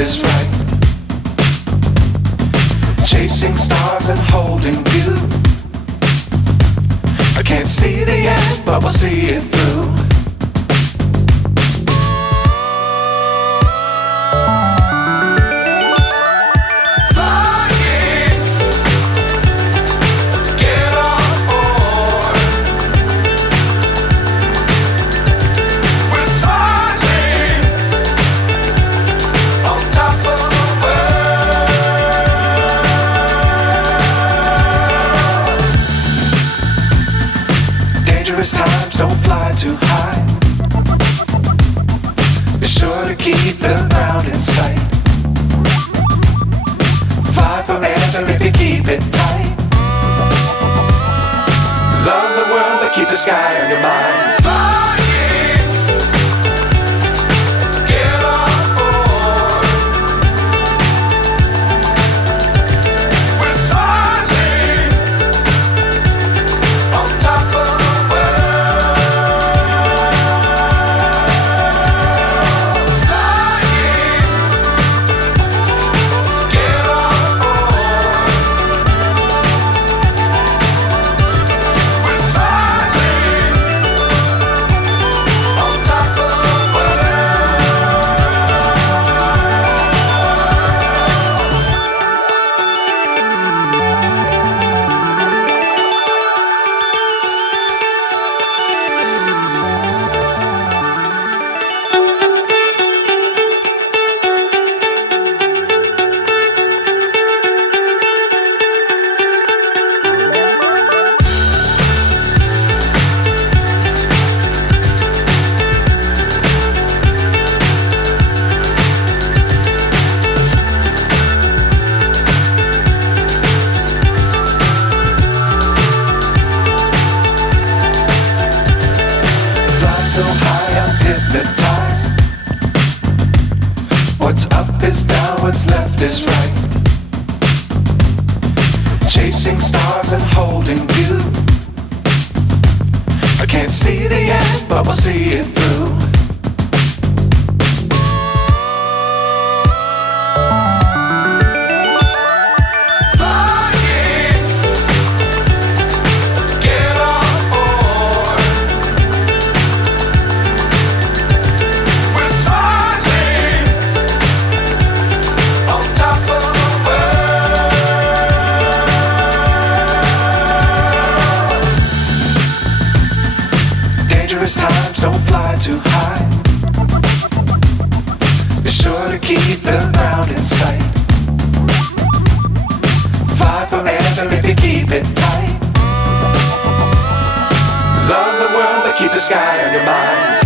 is right. Chasing stars and holding you. I can't see the end, but we'll see it through. Dangerous times, don't fly too high. Be sure to keep the ground in sight. Fly forever if you keep it tight. Love the world, but keep the sky on your mind. So high, I'm hypnotized. What's up is down, what's left is right. Chasing stars and holding you. I can't see the end, but we'll see it through. Dangerous times, don't fly too high. Be sure to keep the ground in sight. Fly forever if you keep it tight. Love the world, but keep the sky on your mind.